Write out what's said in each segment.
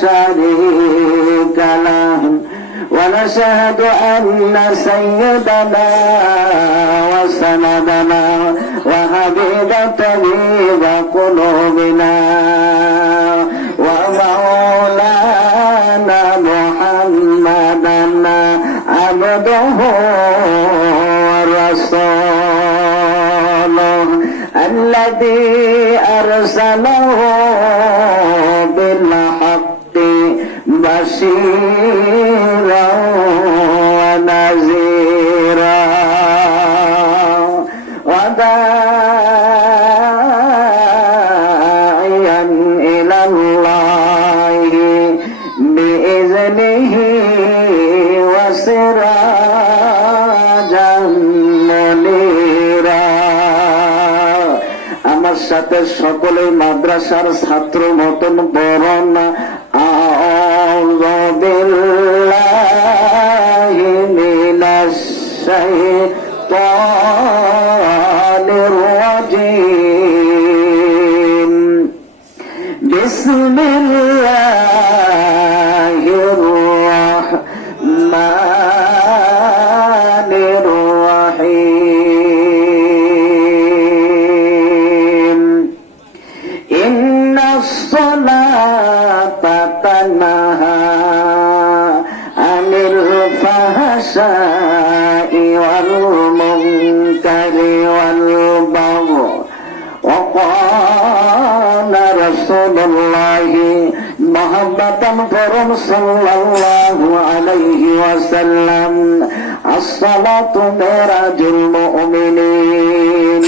شريك له ونشهد أن سيدنا وسندنا وحبيب طبيب قلوبنا ومولانا محمدا عبده ورسوله الذي أرسله بالحق بشيرا ونذيرا وداعيا إلى الله بإذنه وسراجا منيرا আমার সাথে সকলে মাদ্রাসার ছাত্র মতন পড়ন আউযু বিল্লাহি মিনাশ শাইতানির রাজীম বিসমিল্লাহির রাহমানির রাহিম ইন্নাস সালাতা তানহা আনিল ফাহশাই ওয়াল মুনকারি ওয়াল বাগই ওয়া ক্বালা রাসূলুল্লাহি মুহাম্মাদান সাল্লাল্লাহু আলাইহি ওয়াসাল্লাম الصلاة معراج المؤمنين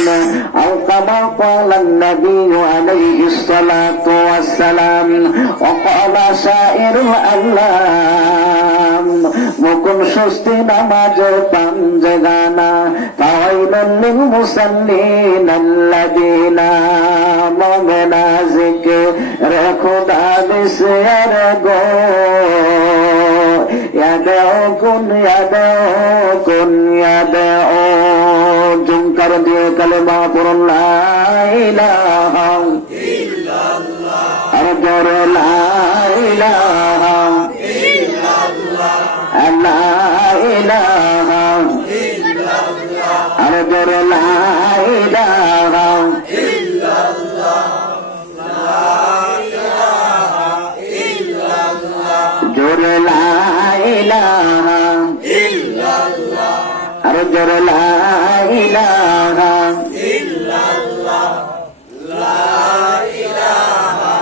أو كما قال النبي عليه الصلاة والسلام وقال شاعر الأعلام মুকুম সুস্থি নামাজের পাঞ্জে গানা ফাওয়াইলুল লিল মুসাল্লিন আল্লাযীনা মুনাজিকে রে খোদা বিসয়ার গো জুমকার দিয়ে কালেমা পড়ুন লা ইলাহা ইল্লাল্লাহ আর জোরে লা ইলাহা ইল্লাল্লাহ লা ইলাহা ইল্লাল্লাহ আর জোরে লা ইলাহা ইল্লাল্লাহ লা ইলাহা ইল্লাল্লাহ জোরে লা ইলাহা ইল্লাল্লাহ আর জোরে লা ইলাহা ইল্লাল্লাহ লা ইলাহা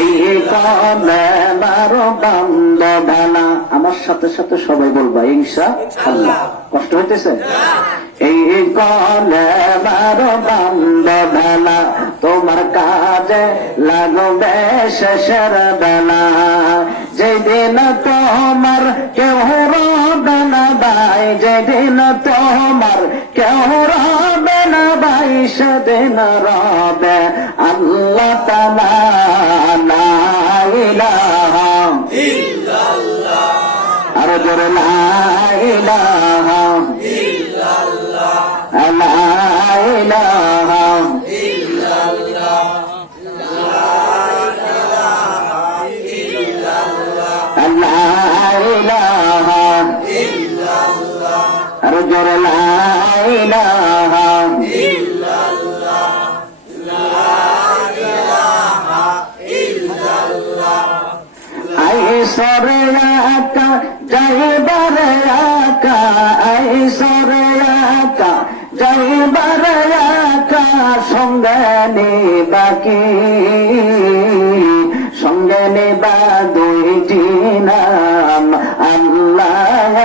এই কালেমার বান্দা ভালা আমার সাথে সাথে সবাই বলবা ইনশাআল্লাহ কষ্ট হইতেছে এই কালেমার বান্দা ভালা তোমার কাজে লাগবে শেষের বেলা যেদিন তোমার কেউ রবে না ভাই যেদিন তোমার কেউ রবে না ভাই সেদিন রবে আল্লাহ তাআলা লা ইলাহা ইল্লাল্লাহ আর জোরে লা ইলাহা ইল্লাল্লাহ লা ইলাহা ইল্লাল্লাহ লা ইলাহা ইল্লাল্লাহ লা ইলাহা ইল্লাল্লাহ আর জোরে লা ইলাহা ইল্লাল্লাহ লা ইলাহা ইল্লাল্লাহ আই সরে আকা যাইবারে আকা আই সরে আকা যাইবারে আকা সঙ্গে নিবাকি সঙ্গে নিবা দুইটি নাম আল্লাহ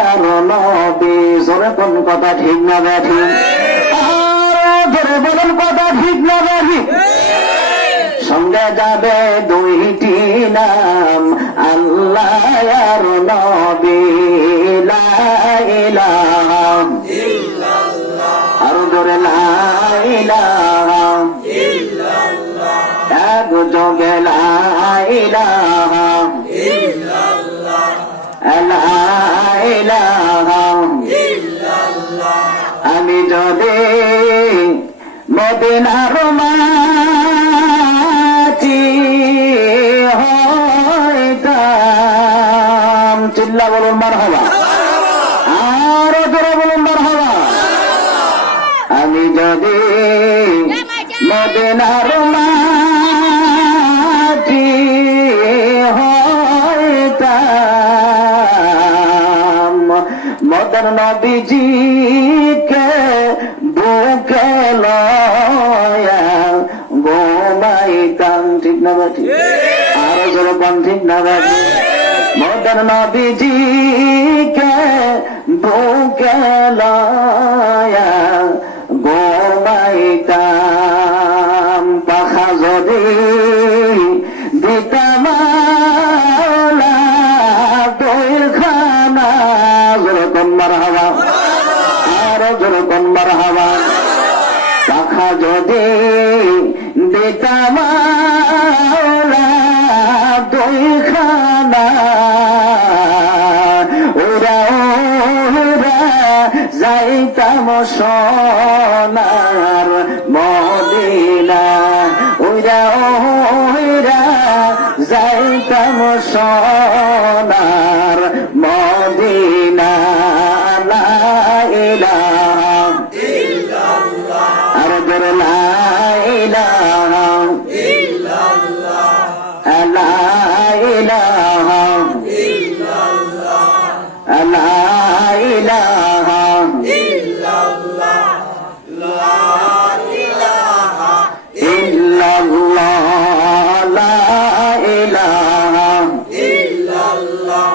আর নবী জোরে কোন কথা ঠিক না ঠিক আর ধরে বলেন কথা ঠিক না ঠিক সঙ্গে যাবে দুইটি নাম আল্লাহ আর নবী লা ইলাহা ইল্লাল্লাহ আর ধরে লা ইলাহা ইল্লাল্লাহ এক যোগে লা ইলাহা ইল্লাল্লাহ লা ইলাহা ইল্লাল্লাহ আমি যদি মদিনার মাটি হইতাম নবীজিকে বুকে লয়া ঘুমাইতাম। ঠিক না বাটি? আরো যেরকম ঠিক না বাটি? মোদের নবীজিকে বুকে লয়া ঘুমাইতাম। পাখা যদি দিতাম যেরকম মারহাবা, আরো যেরকম মারহাবা। পাখা যদি দিতাম দুইখানা ওরা ওরা যাইতাম সোনার মদিনা। ওরা ওরা যাইতাম সোনার মদিনা। লা ইলাহা ইল্লাল্লাহ, আরো জোরে লা ইলাহা ইল্লাল্লাহ, লা ইলাহা ইল্লাল্লাহ, লা ইলাহা ইল্লাল্লাহ, লা ইলাহা ইল্লাল্লাহ, লা ইলাহা ইল্লাল্লাহ,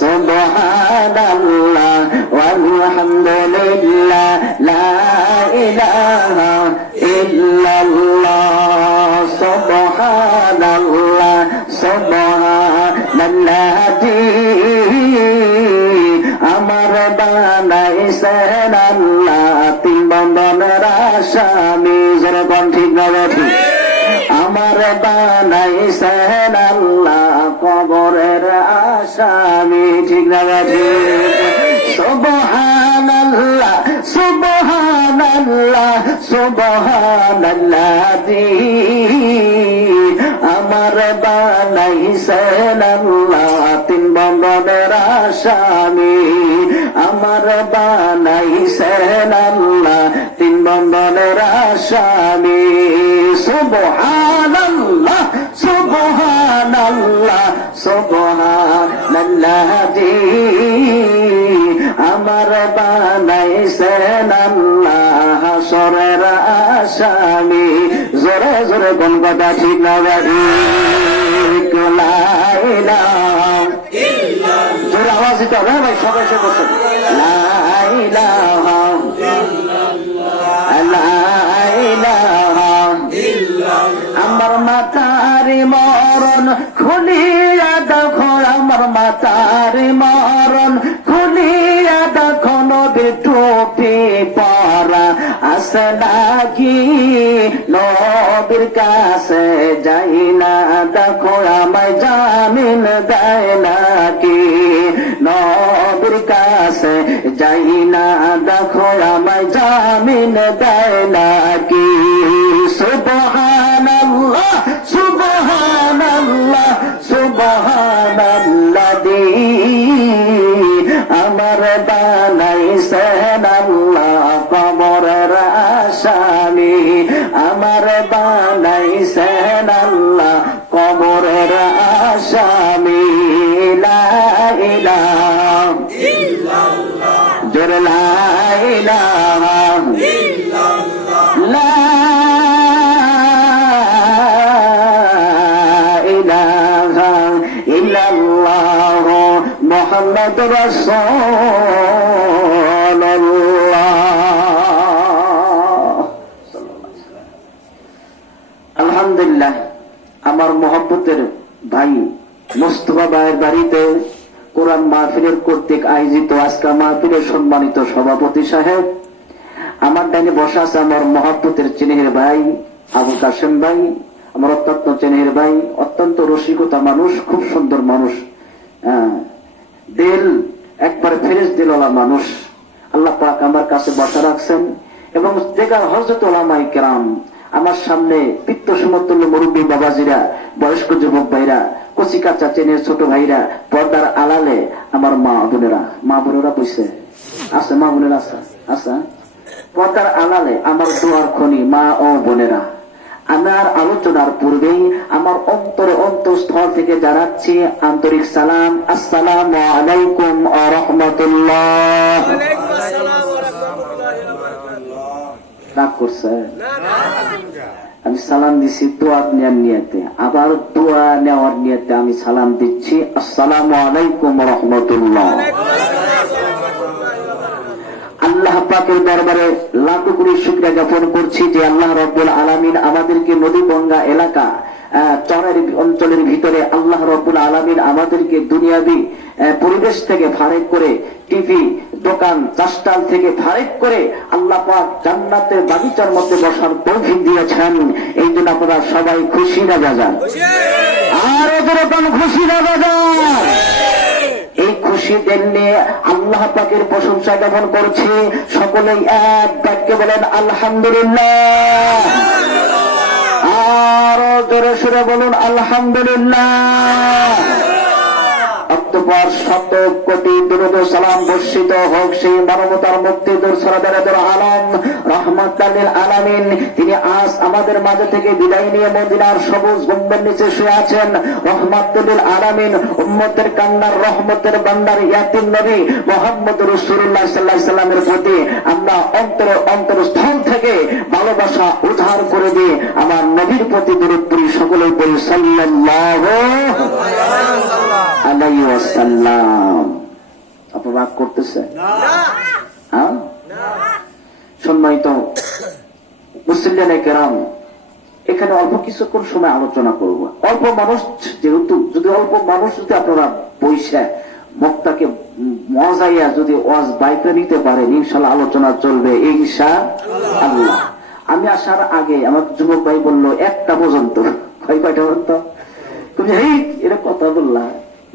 সুবহানাল্লাহ ওয়ালহামদুলিল্লাহ, লা ইলাহা ইল্লাল্লাহ, সুবহানাল্লাহ সুবহানাল্লাহি। আমার বানাইছেন আল্লাহ তিন বন্ধনের আসামি। যেরকম ঠিক না বাটি? আমার বানাইছেন আল্লাহ কবরের আসামি। ঠিক না বাটি? সুবহানাল্লাহ সুবহানাল্লাহ সুবহানাল্লাহি। আমার বানাইছেন আল্লাহ তিন বন্ধনের আসামি। আমার বানাইছেন আল্লাহ তিন বন্ধনের আসামি। সুবহানাল্লাহ সুবহানাল্লাহ সুবহানাল্লাহি। আমার বানাইছেন আল্লাহ হাসরের আসামি। জোরে জোরে কোন কথা ঠিক না বাড়ি? লা ইলাহা ইল্লাল্লাহ, জোরে আওয়াজ দিতে হবে ভাই, সবাই সে বসে। লা ইলাহা ইল্লাল্লাহ, লা ইলাহা ইল্লাল্লাহ। আমার মাতারি মরণ খুলিয়া দেখো, আমার মাতারি মরণ খুলিয়া দেখো, নবীর টুপি পরা আছে নাকি? নবীর কাছে যাই না দেখো, আমায় জামিন দেয় নাকি? নবীর কাছে যাই না দেখো, আমায় জামিন দেয় নাকি? সুবহানাল্লাহ সুবহানাল্লাহ সুবহানাল্লাহি। আমার বানাইছেন আল্লাহ কবরের আসামি। আমার বানাইছেন আল্লাহ কবরের আসামি। লা ইলাহা ইল্লাল্লাহ, জোরে লা ইলাহা ইল্লাল্লাহ, লা ইলাহা ইল্লাল্লাহ মুহাম্মাদুর রাসূলুল্লাহ। আলহামদুলিল্লাহ, আমার মহব্বতের ভাই মুস্তাফা ভাইয়ের বাড়িতে কোরআন মাহফিলের কর্তৃক আয়োজিত আজকের মাহফিলের সম্মানিত সভাপতি সাহেব, আমার ডাইনে বসা আছে আমার মহব্বতের চেনেহের ভাই আবু কাশেম ভাই, আমার অত্যন্ত চেনেহের ভাই, অত্যন্ত রসিকতা মানুষ, খুব সুন্দর মানুষ, দিল একবার ফেরেশ দিলওয়ালা মানুষ। আল্লাহ পাক আমার কাছে বসা রাখছেন এবং যেখানে হযরত উলামায়ে কেরাম আমার সামনে পিত্ত সমতুল্য মুরব্বী বাবাজিরা, বয়স্ক যুবক ভাইরা, কচি কাঁচা চেনের ছোট ভাইরা, পর্দার আড়ালে আমার মা বোনেরা বসে আছে, মা বোনেরা আছে, পর্দার আড়ালে আমার দোয়ার খনি মা ও বোনেরা, আমার আলোচনার পূর্বেই আমার অন্তরে অন্তঃস্থল থেকে জানাচ্ছি আন্তরিক সালাম, আসসালামু আলাইকুম ওয়া রাহমাতুল্লাহ। রাগ করছে? আমি সালাম দিচ্ছি দোয়া নেওয়ার নিয়তে, আবার দোয়া নেওয়ার নিয়তে আমি সালাম দিচ্ছি, আসসালামু আলাইকুম ওয়া রাহমাতুল্লাহ। আল্লাহ পাকের দরবারে লাখো কোটি শুকরিয়া জ্ঞাপন করছি যে আল্লাহ রাব্বুল আলামিন আমাদেরকে নদীগঙ্গা এলাকা চরের অঞ্চলের ভিতরে আল্লাহ রাব্বুল আলামিন আমাদেরকে দুনিয়াবি পরিবেশ থেকে ফারেক করে, টিভি দোকান চাষটাল থেকে ফারেক করে আল্লাহ পাক জান্নাতের বাগিচার মধ্যে বসার তৌফিক দিয়েছেন। এই জন্য আপনারা সবাই খুশি না বাজার? আর এরকম খুশি না বাজার? এই খুশিদের নিয়ে আল্লাহ পাকের প্রশংসা জ্ঞাপন করছি। সকলেই এক বাক্যে বলেন আলহামদুলিল্লাহ। আর জোরে সুরে বলুন আলহামদুলিল্লাহ। অতঃপর শত কোটি দুরূদ ও সালাম বর্ষিত হোক সেই মানবতার মুক্তিদূর সরদারের আলম রহমাতুল লিল আলামিন। তিনি আজ আমাদের মাঝে থেকে বিদায় নিয়ে মদিনার সবুজ গম্বুজের নিচে শুয়ে আছেন। রহমাতুল লিল আলামিন, উম্মতের কান্নার রহমতের ভান্ডার ইয়াতিম নবী মুহাম্মদ রাসূলুল্লাহ সাল্লাল্লাহু আলাইহি সাল্লামের প্রতি আমরা অন্তরস্থল থেকে ভালোবাসা উদ্ধার করে দিয়ে আমার নবীর প্রতি দরুদ পড়ি। সকলেই পড়ি সাল্লাল্লাহু আলাইহি ওয়াসাল্লাম। আপনি রাগ করতেছেন? হ্যাঁ, সম্মানিত মুসলিয়ানে কেরাম, এখানে অল্প কিছুক্ষণ সময় আলোচনা করব। অল্প মানুষ যেহেতু, যদি অল্প মানুষ যদি আপনারা বৈশা বক্তাকে মজাইয়া যদি ওয়াজ বাইকে নিতে পারেন, ইনশাআল্লাহ আলোচনা চলবে ইনশাআল্লাহ। আমি আসার আগে আমার যুবক ভাই বলল 1টা পর্যন্ত। কয়টা পর্যন্ত? তুমি এই এরা কথা বললা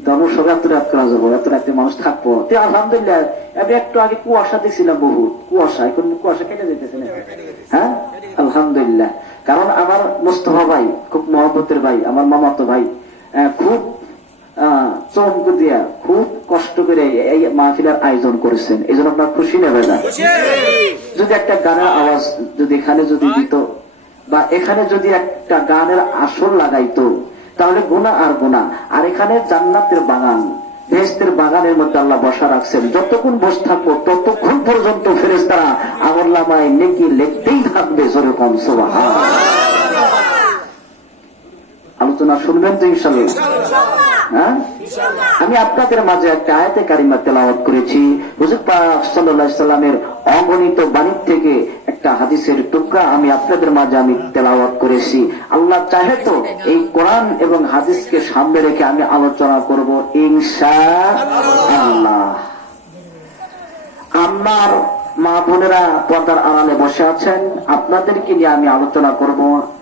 ধর্মসভা এত রাত করা যাবো, এত রাতে মানুষ থাকবো। আলহামদুলিল্লাহ আমি একটু আগে কুয়াশা দেখছিলাম, বহুত কুয়াশা, এখন কুয়াশা কেটে যেতেছে না। হ্যাঁ আলহামদুলিল্লাহ। কারণ আমার মোস্তফা ভাই খুব মহব্বতের ভাই, আমার মামাতো ভাই, খুব চমক দিয়া খুব কষ্ট করে এই মাহফিলের আয়োজন করেছেন। এই জন্য আপনার খুশি নেবে না? যদি একটা গানের আওয়াজ যদি এখানে যদি দিত, বা এখানে যদি একটা গানের আসর লাগাইতো, তাহলে গুনাহ আর গুনাহ। আর এখানে জান্নাতের বাগান, বেহেশতের বাগানের মধ্যে আল্লাহ বসা রাখছেন। যতক্ষণ বসে থাকবো ততক্ষণ পর্যন্ত ফেরেশতারা আমলনামায় নেকি লিখতেই থাকবে। জোরে কম সুবহানাল্লাহ। আলোচনা শুনবেন তো ইনশাআল্লাহ? হ্যাঁ, আমি আপনাদের মাঝে একটা আয়াতে কারিমা তেলাওয়াত করেছি। হুজুর পাক সাল্লাল্লাহু আলাইহি সাল্লামের অগণিত বাণী থেকে একটা হাদিসের টুকরা আমি আপনাদের মাঝে আমি তেলাওয়াত করেছি। আল্লাহ চাহে তো এই কোরআন এবং হাদিসকে সামনে রেখে আমি আলোচনা করব ইনশাআল্লাহ। আমার মা বোনেরা পর্দার আড়ালে বসে আছেন, আপনাদেরকে নিয়ে আমি আলোচনা করব।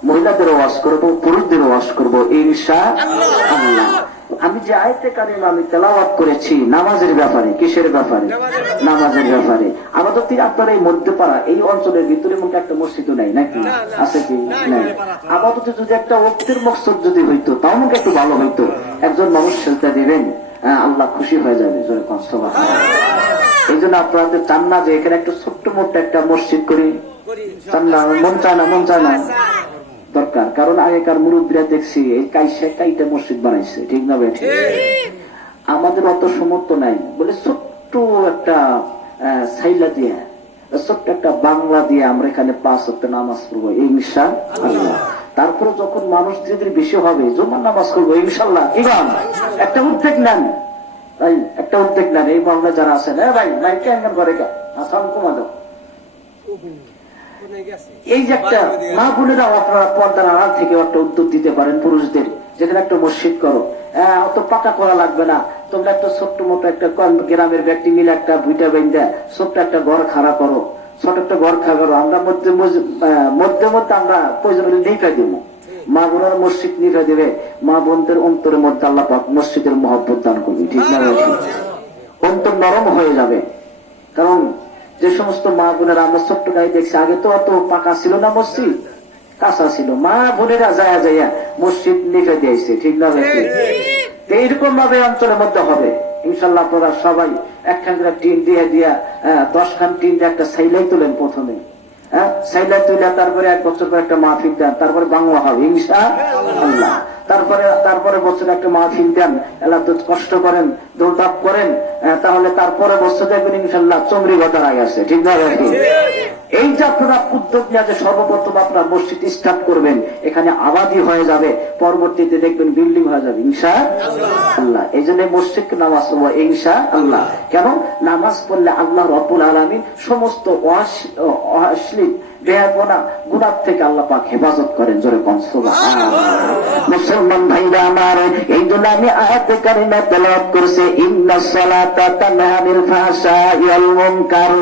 মহিলাদের ওয়াজ করব, পুরুষদের ওয়াজ করব ইনশাআল্লাহ। আমি যে আয়াতে কারিমা আমি তেলাওয়াত করেছি নামাজের ব্যাপারে। কিসের ব্যাপারে? নামাজের ব্যাপারে। আমাদের আপনার এই মধ্যপাড়া এই অঞ্চলের ভিতরে মুখে একটা মসজিদ নাই নাকি? আছে কি? নাই। আপাতত যদি একটা ওয়াক্তের মকসদ যদি হইতো তাও মুখে একটু ভালো হইতো। একজন মানুষ সেজদা দিবেন, আল্লাহ খুশি হয়ে যাবে। জোরে কষ্ট হয়। এই জন্য আপনাদের চান না যে এখানে একটা ছোট্ট মোট্ট একটা মসজিদ করি? চান না? মন চায় না? মন চায় না? দরকার। কারণ আগেকার মুরব্বীরা দেখছি এই কাইটা মসজিদ বানাইছে, ঠিক না ভাই? আমাদের অত সমর্থ নাই বলে ছোট্ট একটা সাইলা দিয়ে, ছোট্ট একটা বাংলা দিয়ে আমরা এখানে 5 ওয়াক্ত নামাজ পড়বো ইনশাআল্লাহ। তারপরে যখন মানুষ ধীরে বেশি হবে জুমার নামাজ করবো ইনশাআল্লাহ। ইমাম একটা উদ্যোগ নেন, তাই একটা উদ্যোগ নেন। এই বাংলা যারা আছেন, ভাই মাইকে এমন করে সাউন্ড কমা দাও। এই যে একটা মা বোনেরা আপনারা পর্দার আড়াল থেকে একটা উদ্যোগ দিতে পারেন পুরুষদের, যেখানে একটা মসজিদ করো। অত পাকা করা লাগবে না, তোমরা একটা ছোট্ট মতো একটা গ্রামের ব্যক্তি মিলে একটা ভুইটা বেঁধে ছোট্ট একটা ঘর খাড়া করো, ছোট একটা ঘর খাড়া করো। আমরা মধ্যে মধ্যে আমরা প্রয়োজন হলে নিয়ে দেবো। মা বোনের মসজিদ নিভে দেবে, মা বোনদের অন্তরের মধ্যে আল্লাহ পাক মসজিদের মহব্বত দান করবে, ঠিক না? অন্তর নরম হয়ে যাবে। কারণ যে সমস্ত মা বোনেরা আমরা ছোট্ট গায়ে দেখছি, আগে তো অত পাকা ছিল না, মসজিদ কাঁচা ছিল। মা বোনেরা যায়া যাইয়া মসজিদ নিভে দিয়েছে, ঠিক না? এইরকম ভাবে অঞ্চলের মধ্যে হবে ইনশাল্লাহ। আপনারা সবাই একখান করে টিন দিয়ে দিয়া 10 খান টিন দিয়ে একটা সাইলাই তোলেন প্রথমে। সাইলা তুইলা তারপরে 1 বছর পর একটা মাহফিল দেন, তারপরে বাংলা হবে ইনশাআল্লাহ। তারপরে বছর একটা মাহফিল দেন, এলা তো কষ্ট করেন, দৌড়ধাপ করেন, তাহলে তারপরে বছর দেখবেন ইনশাআল্লাহ চমড়ি গটারাই আছে। ঠিক না? এই যে আপনারা উদ্যোগ নিয়ে যে সর্বপ্রথম আপনারা মসজিদ স্টার্ট করবেন, এখানে আবাদি হয়ে যাবে, পরবর্তীতে দেখবেন বিল্ডিং হয়ে যাবে ইনশাআল্লাহ। এই জন্য মসজিদকে নামাজ পড়বো ইনশাআল্লাহ। কেন? নামাজ পড়লে আল্লাহ রাব্বুল আলামিন সমস্ত অশ্লীল বেয়াপনা গুনাহ থেকে আল্লাহ পাক হেফাজত করেন। জোরে কোন সুবহানাল্লাহ। মুসলমান ভাইরা আমার, এই জন্য আমি আয়াতে কারিমা তেলাওয়াত করছি, ইন্নাস সালাতা তানহা আনিল ফাহশাই ওয়াল মুনকার।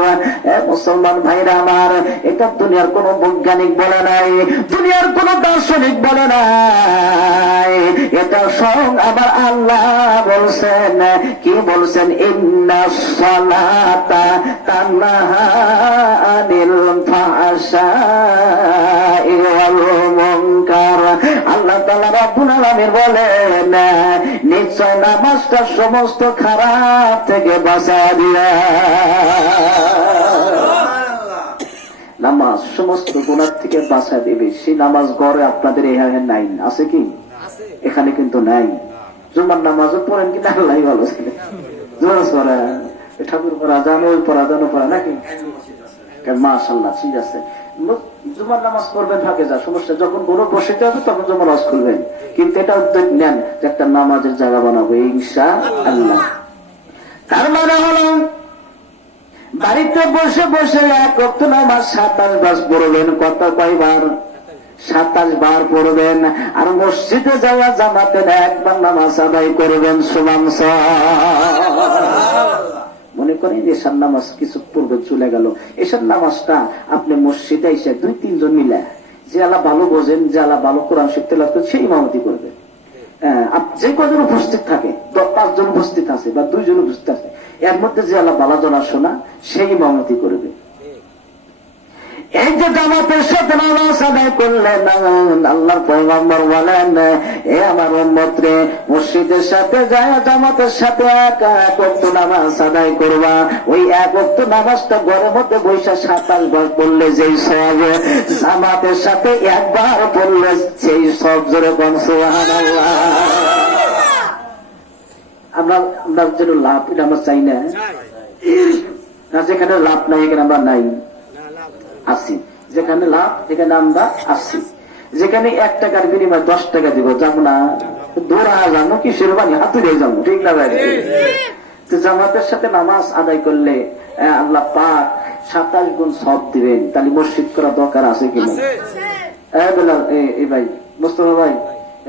মুসলমান ভাইরা আমার, এটা দুনিয়ার কোন বৈজ্ঞানিক বলে নাই, দুনিয়ার কোন দার্শনিক বলে নাই, এটা স্বয়ং আমার আল্লাহ বলছেন। কি বলছেন? ইন্নাস সালাতা তানহা আনিল ফাহশাই ওয়াল মুনকার। আল্লাহ তাআলা রাব্বুল আলামিন বলেন, নিশ্চয় নামাজটা সমস্ত খারাপ থেকে বাঁচায় দিয়া, নামাজ সমস্ত গুনাহ থেকে বাঁচায় দিবে। সেই নামাজ গড়ে আপনাদের এখানে নাই, আছে কি? এখানে কিন্তু নাই। জুমার নামাজও পড়েন কিনা আল্লাহ ভালো ছিল, ঠাকুর পড়া জানো, ওই পড়া জানো পড়া নাকি? মাশাআল্লাহ, ঠিক আছে। জুমার নামাজ পড়বেন, থাকে যা সমস্যা, যখন গরু বসিতে হবে তখন জুমার নামাজ করবেন, কিন্তু এটা উদ্যোগ নেন যে একটা নামাজের জায়গা বানাবো ইনশাআল্লাহ। তার মানে হলো বাড়িতে বসে বসে 1 ওয়াক্ত নামাজ 27 বার পড়বেন। কয়বার? 27 বার পড়বেন। আর মসজিদে যাওয়া জামাতে 1 বার নামাজ আদায় করবেন। সুবহানাল্লাহ। মনে করেন এশার নামাজ কিছু পূর্বে চলে গেল, এশার নামাজটা আপনি মসজিদে এসে 2-3 জন মিলে, যে আল্লাহ ভালো বোঝেন, যে আল্লাহ ভালো কোরআন শিখতে লাগতো, সেই ইমামতি করবে। যে কজন উপস্থিত থাকে, 5 জন উপস্থিত আছে বা 2 জন উপস্থিত আছে, এর মধ্যে যে আল্লাহ ভালো জনা শোনা, সেই ইমামতি করবে। এই যে জামাতের সাথে নামাজ আদায় করলেন, আল্লাহর পয়গম্বর বলেন, এ আমার উম্মত রে, মসজিদের সাথে যায় জামাতের সাথে 1 ওয়াক্ত নামাজ আদায় করবা। ওই 1 ওয়াক্ত নামাজটা ঘরের মধ্যে বৈশা 27 বার পড়লে যেই সওয়াব, জামাতের সাথে 1 বার পড়লে সেই সওয়াব। জোরে কোন সুবহানাল্লাহ। আমরা যেন লাভ, এটা আমরা চাই না। যেখানে লাভ নাই এখানে আমরা নাই আসি, যেখানে লাভ যেখানে আমরা আসি। যেখানে 1 টাকার বিনিময়ে 10 টাকা দিব, যাবো না? দৌড়া যাবো, কিসের বাণী হাতুড়ে যাবো। ঠিক না ভাই? তো জামাতের সাথে নামাজ আদায় করলে আল্লাহ পাক 27 গুণ সওয়াব দিবেন। তাহলে মসজিদ করা দরকার আছে কিনা? এই ভাই মোস্তফা ভাই,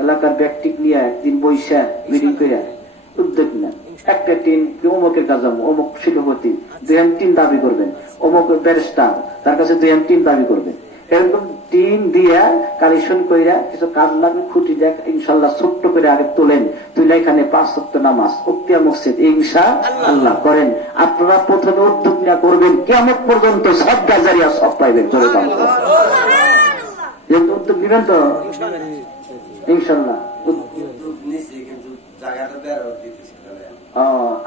এলাকার ব্যক্তি নিয়ে একদিন বৈশা মিটিং করে উদ্যোগ নেন, একটা টিম অমুকের কাজ, অমুক শিল্পপতি 2 টিম দাবি করবেন, অমুক ব্যারিস্টার তার কাছে 2 টিম দাবি করবেন। এরকম টিম দিয়া কালেকশন কইরা কিছু কাজ লাগবে, খুঁটি দেখ ইনশাআল্লাহ ছোট্ট করে আগে তোলেন, তুলে এখানে 5 ওয়াক্ত নামাজ উক্তিয়া মসজিদ ইনশাআল্লাহ করেন। আপনারা প্রথমে উদ্যোগ নিয়ে করবেন, কিয়ামত পর্যন্ত সদকা জারিয়া সব পাইবেন। চলে যান, উদ্যোগ দিবেন তো ইনশাআল্লাহ।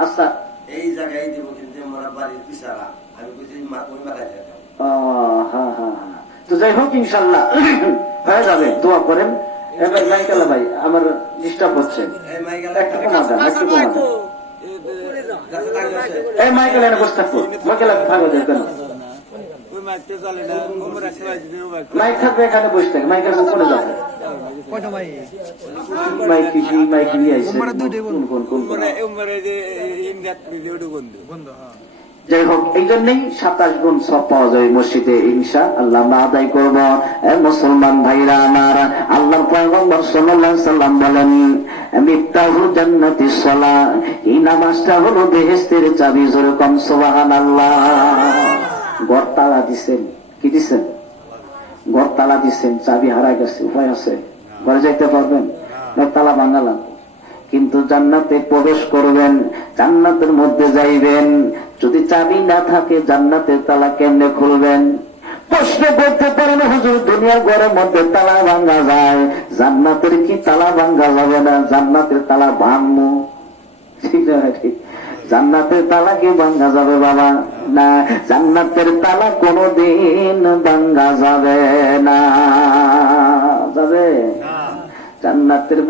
আচ্ছা, এই জায়গায় দিব, কিন্তু আমার বাড়ির পিছাড়া আমি তো যাই হোক ইনশাআল্লাহ হয়ে যাবে। দোয়া করেন। এবার মাইকেল ভাই আমার ডিস্টার্ব হচ্ছে, একটু কমা দেন, একটু কমা দেন। এই মাইকেল এনে বসে থাকবো, মাইকেল ভালো দেখবেন, মাইক থাকবে এখানে বসে থাকে, মাইকেল উপরে যাবে। মাইক নিয়ে আসছে। যাই হোক, এই জন্যই 27 গুণ সব পাওয়া যাবে মসজিদে ইনশাআল্লাহ। আমরা আদায় করবো। মুসলমান ভাইরা আমার, আল্লাহর পয়গম্বর সাল্লাল্লাহু আলাইহি সাল্লাম বলেন, মিফতাহু জান্নাতিস সালাহ, এই নামাজটা হলো বেহেশতের চাবি। জোরে কম সুবহানাল্লাহ। ঘর তালা দিচ্ছেন, কি দিচ্ছেন? ঘর তালা দিচ্ছেন, চাবি হারাই গেছে, উপায় আছে? ঘরে যাইতে পারবেন? তালা ভাঙালাম, কিন্তু জান্নাতে প্রবেশ করবেন, জান্নাতের মধ্যে যাইবেন, যদি চাবি না থাকে জান্নাতের তালা কেমনে খুলবেন? প্রশ্ন করতে পারেন, হুজুর দুনিয়ার ঘরের মধ্যে তালা ভাঙা যায়, জান্নাতের কি তালা ভাঙা যাবে না? জান্নাতের তালা ভাঙবো, ঠিক না? ঠিক। জান্নাতের তালা কি ভাঙ্গা যাবে বাবা? না, জান্নাতের তালা কোনোদিন ভাঙ্গা যাবে না। যাবে? জান্নাতের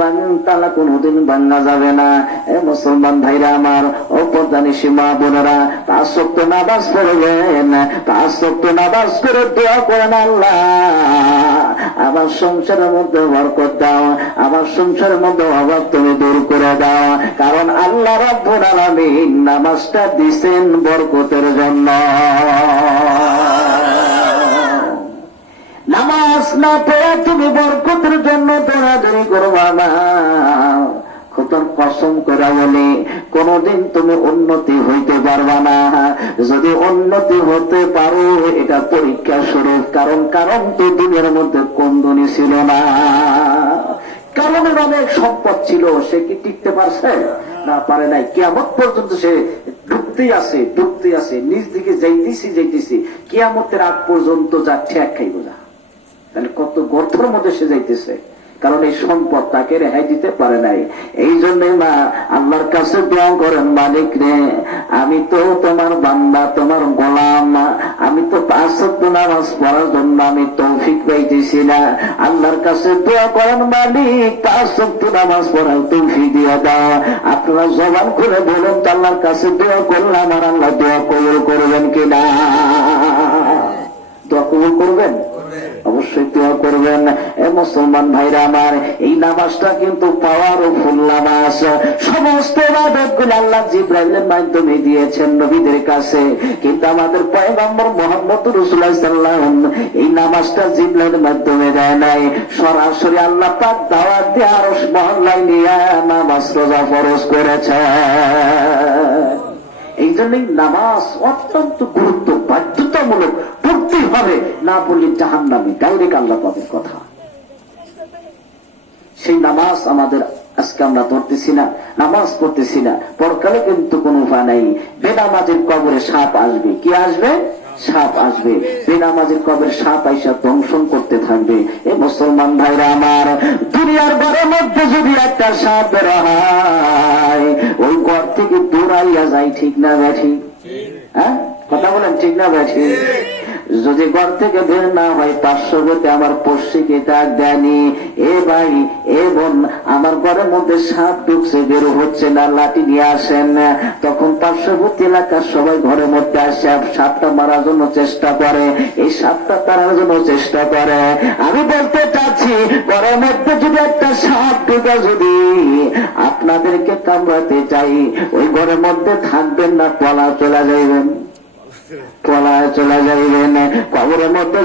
তালা কোনোদিন ভাঙ্গা যাবে না। এ মুসলমান ভাইরা আমার, ও পর্দানিশী মা বোনেরা, 5 ওয়াক্ত নামাজ পড়বেন, 5 ওয়াক্ত নামাজ করে দোয়া করেন, আল্লাহ আমার সংসারের মধ্যে বরকত দাও, আমার সংসারের মধ্যে অভাব তুমি দূর করে দাও। কারণ আল্লাহ রাব্বুল আলামিন নামাজটা দিছেন বরকতের জন্য। নামাজ না পড়ে তুমি বরকতের জন্য দৌড়াদৌড়ি করবা না। খোদার কসম করে বলি, কোনদিন তুমি উন্নতি হইতে পারবা না। যদি উন্নতি হতে পারো এটা পরীক্ষা স্বরূপ। কারণ তো দুনিয়ার মধ্যে কোন ধনী ছিল না, কারণের অনেক সম্পদ ছিল, সে কি টিকতে পারছে? না, পারে নাই। কিয়ামত পর্যন্ত সে ডুবতেই আছে, নিজ দিকে যাইতেছি। কিয়ামতের আগ পর্যন্ত যা ঠেক খাইব যা। তাহলে কত গর্তের মধ্যে সে যাইতেছে, কারণ এই সম্পদ তাকে রেহাই দিতে পারে নাই। এই জন্যই মা আল্লাহর কাছে দোয়া করেন, মালিক রে, আমি তো তোমার বান্দা, তোমার গোলাম, আমি তো 5 ওয়াক্ত নামাজ পড়ার জন্য আমি তৌফিক পাইতেছি না। আল্লাহর কাছে দোয়া করেন, মালিক 5 ওয়াক্ত নামাজ পড়ার তৌফিক দিয়ে দাও। আপনারা জবান খুলে বলুন তো, আল্লাহর কাছে দোয়া করলে আমার আল্লাহ দোয়া কবুল করবেন কিনা? দোয়া কবুল করবেন? অবশ্যই দোয়া করবেন। এ মুসলমান ভাইরা আমার, এই নামাজটা কিন্তু পাওয়ারফুল নামাজ। সমস্ত ইবাদতগুলো আল্লাহ জিবরাইলের মাধ্যমে দিয়েছেন নবীদের কাছে, কিন্তু আমাদের পয়গম্বর মুহাম্মদ রাসূলুল্লাহ সাল্লাল্লাহু আলাইহি ওয়াসাল্লাম এই নামাজটা জিবরাইলের মাধ্যমে দেয় নাই, সরাসরি আল্লাহ পাক দাওয়াত দিয়ে আরশ মহল্লায় নিয়ে নামাজ রোজা ফরজ করেছে। এই জন্যই নামাজ অত্যন্ত গুরুত্ব, বাধ্যতামূলক পড়তেই হবে, না পড়লে জাহান্নামী, ডাইরেক্ট আল্লাহ পাকের কথা। সেই নামাজ আমাদের আজকে আমরা ধরতেছি না, নামাজ পড়তেছি না। পরকালে কিন্তু কোনো উপায় নাই। বেনামাজের কবরে সাপ আসবে। কি আসবে? সাপ আসবে। বেনামাজের কবরে সাপ আইসা দংশন করতে থাকবে। এ মুসলমান ভাইরা আমার, দুনিয়ার ঘরের মধ্যে যদি একটা সাপ বের হয়, ওই ঘর থেকে দৌড়াইয়া যায়, ঠিক না ব্যাঠি? হ্যাঁ, কথা বলেন, ঠিক না ব্যাঠি? যদি ঘর থেকে বের না হয়, পার্শ্ববর্তী আমার পড়শিকে ডাক দেয়নি, এ ভাই, এ বোন, আমার ঘরের মধ্যে সাপ ঢুকছে, বের হচ্ছে না, লাঠি নিয়ে আসেন। তখন পার্শ্ববর্তী এলাকার সবাই ঘরের মধ্যে আসে, সাপটা মারার জন্য চেষ্টা করে, এই সাপটা তাড়ার জন্য চেষ্টা করে। আমি বলতে চাচ্ছি, ঘরের মধ্যে যদি একটা সাপ ঢুকে যদি আপনাদেরকে কামড়াতে চাই, ওই ঘরের মধ্যে থাকবেন না, পলা চলে যাইবেন, পলায় চলে যাইবেন। কবরের মধ্যে